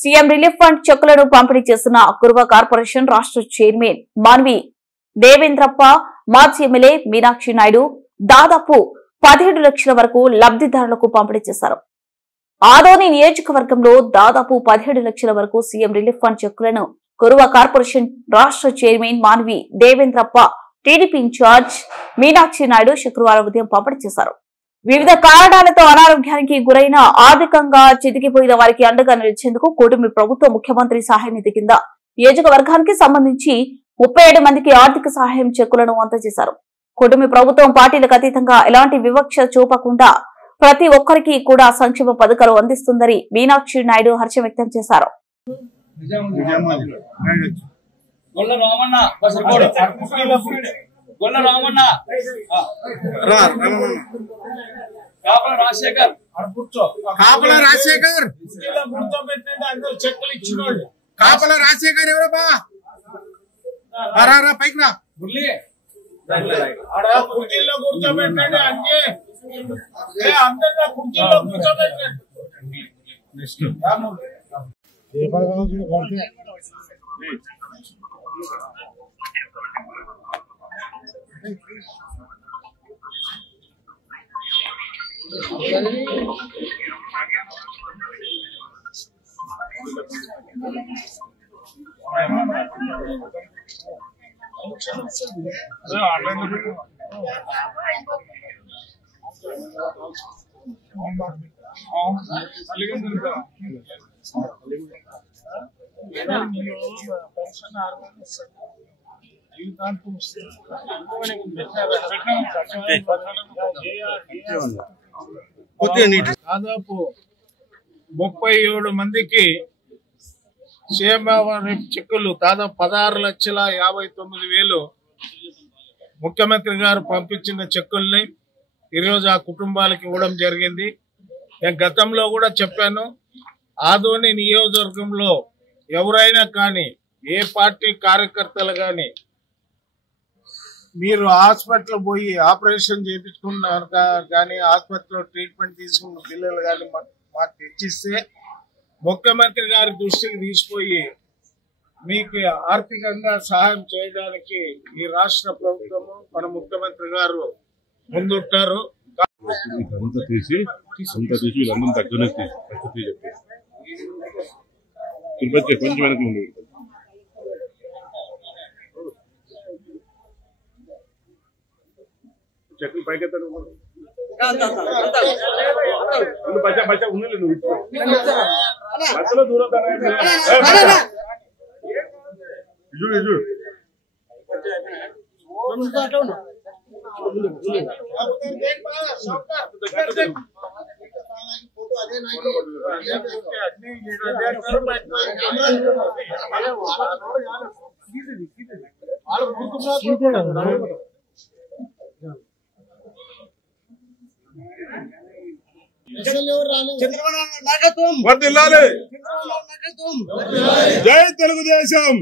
CM relief fund చెక్కులను పంపిణీ చేసిన కురువ కార్పొరేషన్ రాష్ట్ర చైర్మన్ మాన్వి దేవేంద్రప్ప, మాజీ ఎమ్మెల్యే మీనాక్షి నాయుడు దాదాపు 17 లక్షల వరకు లబ్ధిదారులకు పంపిణీ చేశారు. ఆదోని నియోజకవర్గంలో దాదాపు 17 లక్షల వరకు సీఎం రిలీఫ్ ఫండ్ చెక్కులను కురువ కార్పొరేషన్ రాష్ట్ర chairman Manvi Devendrappa, TDP in charge Meenakshi Naidu శుక్రవారం ఉదయం పంపిణీ చేశారు. వివిధ కారణాలతో అనారోగ్యానికి గురైన, ఆర్థికంగా చితికిపోయిన వారికి అండగా నిలిచేందుకు కూటమి ప్రభుత్వం ముఖ్యమంత్రి సహాయ నిధి కింద నియోజకవర్గానికి సంబంధించి 37 మందికి ఆర్థిక సహాయం చెక్కులను అందజేశారు. కూటమి ప్రభుత్వం పార్టీలకు అతీతంగా ఎలాంటి వివక్ష చూపకుండా ప్రతి ఒక్కరికి కూడా సంక్షేమ పథకాలు అందిస్తుందని మీనాక్షి నాయుడు హర్షం వ్యక్తం చేశారు. పైకి రా కుర్చీలో కూర్చోబెట్టండి అంటే అందరిలో కుర్చీలో కూర్చోబెట్టండి. దాదాపు 37 మందికి సీఎం చెక్కులు దాదాపు 16,59,000 ముఖ్యమంత్రి గారు పంపించిన చెక్కుల్ని ఈరోజు ఆ కుటుంబాలకు ఇవ్వడం జరిగింది. నేను గతంలో కూడా చెప్పాను, ఆదోని నియోజకవర్గంలో ఎవరైనా కానీ ఏ పార్టీ కార్యకర్తలు కానీ మీరు హాస్పిటల్ పోయి ఆపరేషన్ చేయించుకున్నారు కానీ హాస్పిటల్లో ట్రీట్మెంట్ తీసుకున్న పిల్లలు కానీ మాకు తెచ్చిస్తే ముఖ్యమంత్రి గారి దృష్టికి తీసుకుపోయి మీకు ఆర్థికంగా సహాయం చేయడానికి ఈ రాష్ట్ర ప్రభుత్వము మన ముఖ్యమంత్రి గారు ముందుంటారు. చెట్లు పైకెత్తాను దూరం జై తెలుగుదేశం.